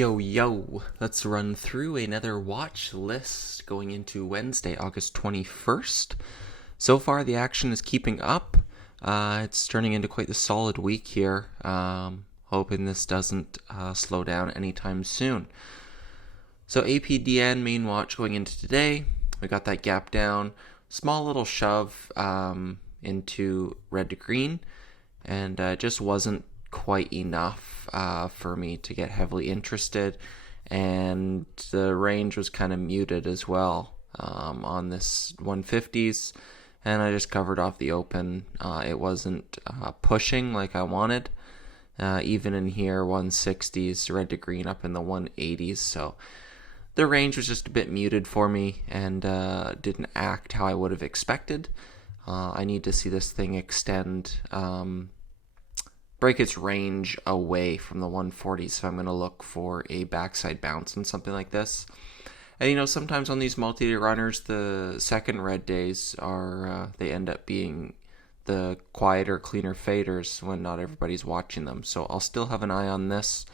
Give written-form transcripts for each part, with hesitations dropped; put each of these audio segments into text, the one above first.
Yo, yo, let's run through another watch list going into Wednesday, August 21st. So far, the action is keeping up. It's turning into quite the solid week here. Hoping this doesn't slow down anytime soon. So, APDN main watch going into today. We got that gap down. Small little shove into red to green. And just wasn't quite enough for me to get heavily interested, and the range was kind of muted as well on this 150s, and I just covered off the open. It wasn't pushing like I wanted. Even in here, 160s, red to green up in the 180s, so the range was just a bit muted for me and didn't act how I would have expected. I need to see this thing extend, break its range away from the 140s, so I'm going to look for a backside bounce and something like this. And sometimes on these multi-day runners, the second red days are they end up being the quieter, cleaner faders when not everybody's watching them. So I'll still have an eye on this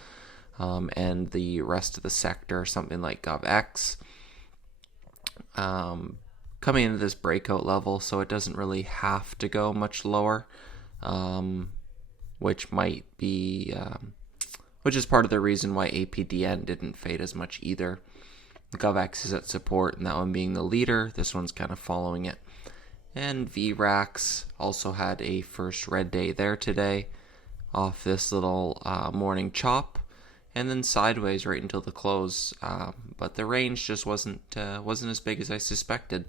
and the rest of the sector, something like GovX. Coming into this breakout level, so it doesn't really have to go much lower. Which is part of the reason why APDN didn't fade as much either. GovX is at support, and that one being the leader. This one's kind of following it. And VRAX also had a first red day there today, off this little morning chop, and then sideways right until the close. But the range just wasn't as big as I suspected.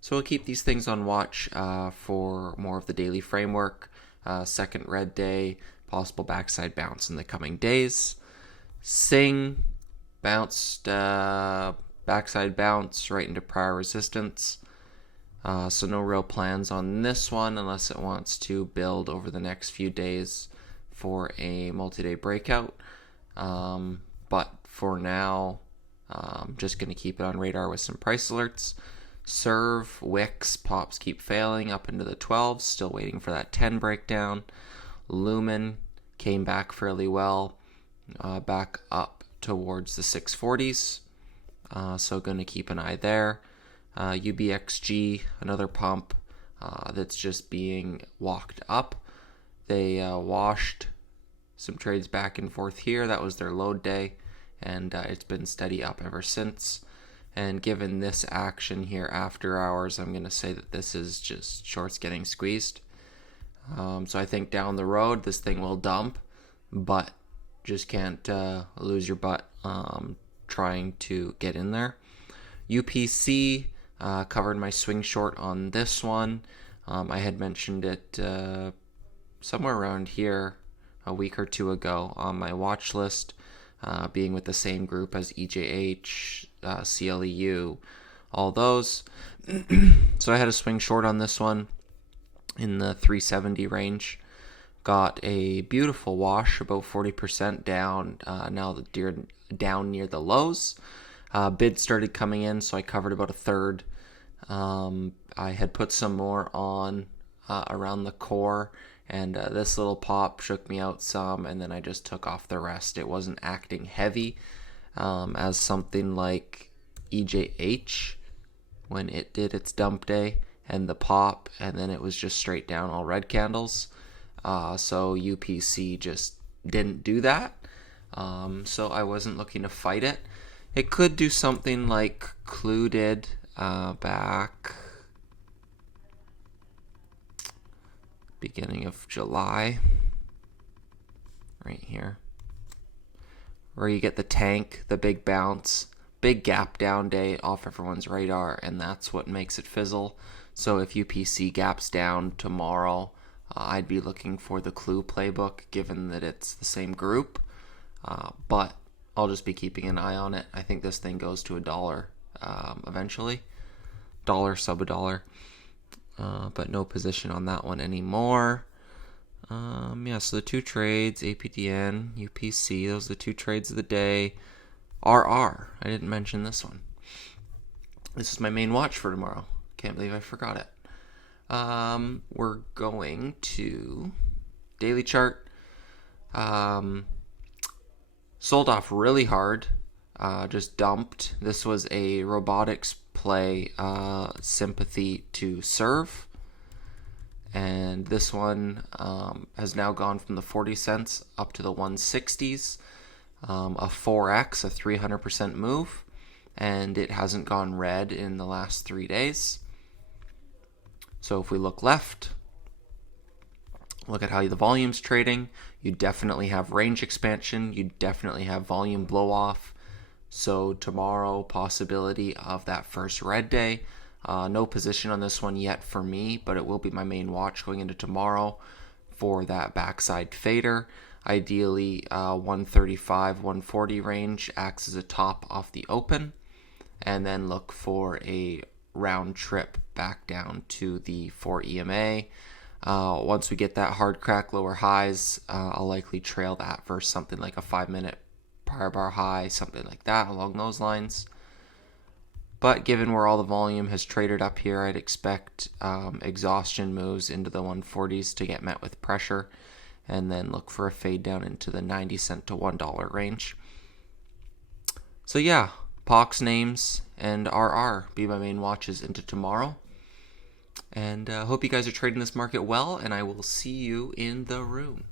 So we'll keep these things on watch for more of the daily framework. Second red day, possible backside bounce in the coming days. Sing bounced backside bounce right into prior resistance. So no real plans on this one unless it wants to build over the next few days for a multi-day breakout. But for now, just going to keep it on radar with some price alerts. Serve, Wicks, pops keep failing up into the 12s, still waiting for that 10 breakdown. Lumen came back fairly well, back up towards the 640s, so going to keep an eye there. UBXG, another pump that's just being walked up. They washed some trades back and forth here. That was their load day, and it's been steady up ever since. And given this action here after hours, I'm going to say that this is just shorts getting squeezed. So I think down the road, this thing will dump, but just can't lose your butt trying to get in there. UPC, covered my swing short on this one. I had mentioned it somewhere around here a week or two ago on my watch list. Being with the same group as EJH, CLEU, all those. So I had a swing short on this one in the 370 range. Got a beautiful wash, about 40% down. Now down near the lows. Bids started coming in, so I covered about a third. I had put some more on around the core. And this little pop shook me out some, and then I just took off the rest. It wasn't acting heavy as something like EJH when it did its dump day and the pop, and then it was just straight down all red candles. So UPC just didn't do that. So I wasn't looking to fight it. It could do something like Clue did back beginning of July, right here, where you get the tank, the big bounce, big gap down day off everyone's radar, and that's what makes it fizzle. So if UPC gaps down tomorrow, I'd be looking for the Clue playbook, given that it's the same group, but I'll just be keeping an eye on it. I think this thing goes to $1 eventually, sub $1. But no position on that one anymore. So the two trades, APDN, UPC, those are the two trades of the day. RR, I didn't mention this one. This is my main watch for tomorrow. Can't believe I forgot it. We're going to daily chart. Sold off really hard, just dumped. This was a robotics play, sympathy to serve. And this one has now gone from the 40 cents up to the 160s. A 4x, a 300% move. And it hasn't gone red in the last 3 days. So if we look left, look at how the volume's trading. You definitely have range expansion. You definitely have volume blow off. So tomorrow, possibility of that first red day. No position on this one yet for me, but it will be my main watch going into tomorrow for that backside fader. Ideally, 135, 140 range acts as a top off the open. And then look for a round trip back down to the 4 EMA. Once we get that hard crack lower highs, I'll likely trail that versus something like a 5-minute prior bar high, something like that along those lines. But given where all the volume has traded up here, I'd expect exhaustion moves into the 140s to get met with pressure, and then look for a fade down into the 90 cent to $1 range. So yeah, POX names and RR be my main watches into tomorrow. And hope you guys are trading this market well, and I will see you in the room.